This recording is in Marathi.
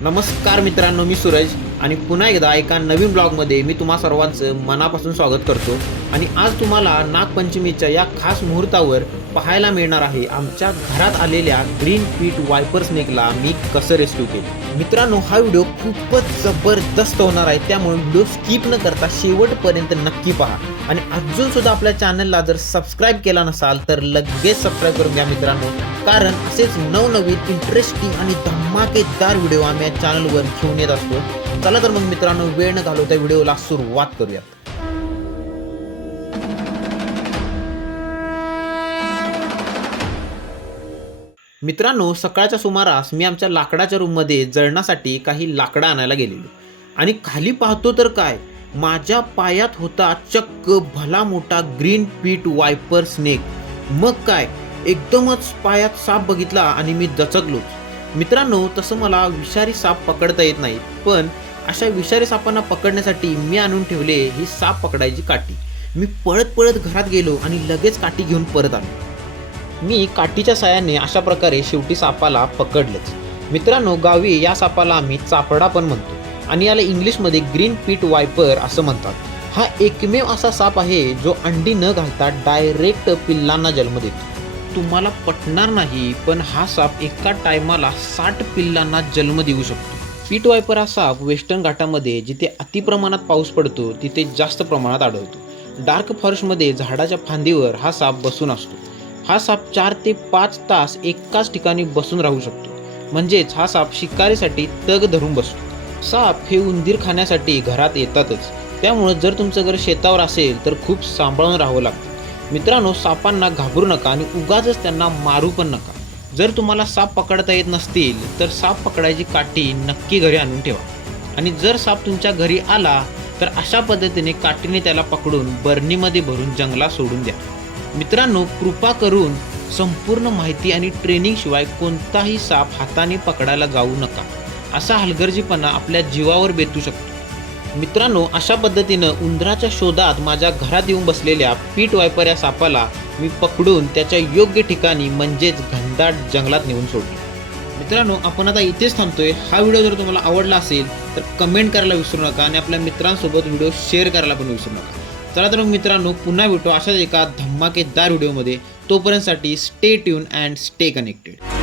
नमस्कार मित्रांनो, मी सूरज आणि पुन्हा एकदा एका नवीन ब्लॉगमध्ये मी तुम्हा सर्वांचं मनापासून स्वागत करतो. आणि आज तुम्हाला नागपंचमीच्या या खास मुहूर्तावर पाहायला मिळणार आहे आमच्या घरात आलेल्या ग्रीन पीट वायपर स्नेकला मी कसं रेस्क्यू केलं. मित्रांनो, हा व्हिडिओ खूपच जबरदस्त होणार आहे, त्यामुळे व्हिडिओ स्किप न करता शेवटपर्यंत नक्की पहा. आणि अजून सुद्धा आपल्या चॅनलला जर सबस्क्राईब केला नसाल तर लगेच सबस्क्राईब करून घ्या मित्रांनो, कारण असेच नवनवीन इंटरेस्टिंग आणि धमाकेदार व्हिडिओ आम्ही या चॅनलवर घेऊन येत असतो. चला तर मग मित्रांनो, वेळ न घालवता व्हिडिओला सुरुवात करूया. मित्रांनो, सकाळच्या सुमारास मी आमच्या लाकडाच्या रूममध्ये जळणासाठी काही लाकडं आणायला गेलेलो आणि खाली पाहतो तर काय, माझ्या पायात होता चक्क भला मोठा ग्रीन पीट वायपर स्नेक. मग काय, एकदमच पायात साप बघितला आणि मी दचकलोच. मित्रांनो, तसं मला विषारी साप पकडता येत नाही, पण अशा विषारी सापांना पकडण्यासाठी मी आणून ठेवले ही साप पकडायची काठी. मी पळत पळत घरात गेलो आणि लगेच काठी घेऊन परत आलो. मी काठीच्या साहाय्याने अशा प्रकारे शेवटी सापाला पकडलंच. मित्रांनो, गावी या सापाला आम्ही चापडा पण म्हणतो आणि याला इंग्लिशमध्ये ग्रीन पीट वायपर असं म्हणतात. हा एकमेव असा साप आहे जो अंडी न घालता डायरेक्ट पिल्लांना जन्म देतो. तुम्हाला पटणार नाही, पण हा साप एका टायमाला 60 पिल्लांना जन्म देऊ शकतो. पीट वायपर हा साप वेस्टर्न घाटामध्ये जिथे अतिप्रमाणात पाऊस पडतो तिथे जास्त प्रमाणात आढळतो. डार्क फॉरेस्टमध्ये झाडाच्या फांदीवर हा साप बसून असतो. हा साप 4 ते 5 तास एकाच ठिकाणी बसून राहू शकतो. म्हणजेच हा साप शिकारीसाठी तग धरून बसतो. साप हे उंदीर खाण्यासाठी घरात येतातच, त्यामुळे जर तुमचं घर शेतावर असेल तर खूप सांभाळून राहावं लागतं. मित्रांनो, सापांना घाबरू नका आणि उगाचच त्यांना मारू पण नका. जर तुम्हाला साप पकडता येत नसतील तर साप पकडायची काठी नक्की घरी आणून ठेवा. आणि जर साप तुमच्या घरी आला तर अशा पद्धतीने काठीने त्याला पकडून बरणीमध्ये भरून जंगलात सोडून द्या. मित्रांनो, कृपा करून संपूर्ण माहिती आणि ट्रेनिंगशिवाय कोणताही साप हाताने पकडायला जाऊ नका. असा हलगर्जीपणा आपल्या जीवावर बेतू शकतो. मित्रांनो, अशा पद्धतीनं उंदराच्या शोधात माझ्या घरात येऊन बसलेल्या पीट वायपर या सापाला मी पकडून त्याच्या योग्य ठिकाणी म्हणजेच घनदाट जंगलात नेऊन सोडले. मित्रांनो, आपण आता इथेच थांबतोय. हा व्हिडिओ जर तुम्हाला आवडला असेल तर कमेंट करायला विसरू नका आणि आपल्या मित्रांसोबत व्हिडिओ शेअर करायला पण विसरू नका. चला तर मग मित्रांनो, पुन्हा भेटू अशाच एका धमाकेदार व्हिडिओमध्ये. तोपर्यंतसाठी stay tune and stay connected.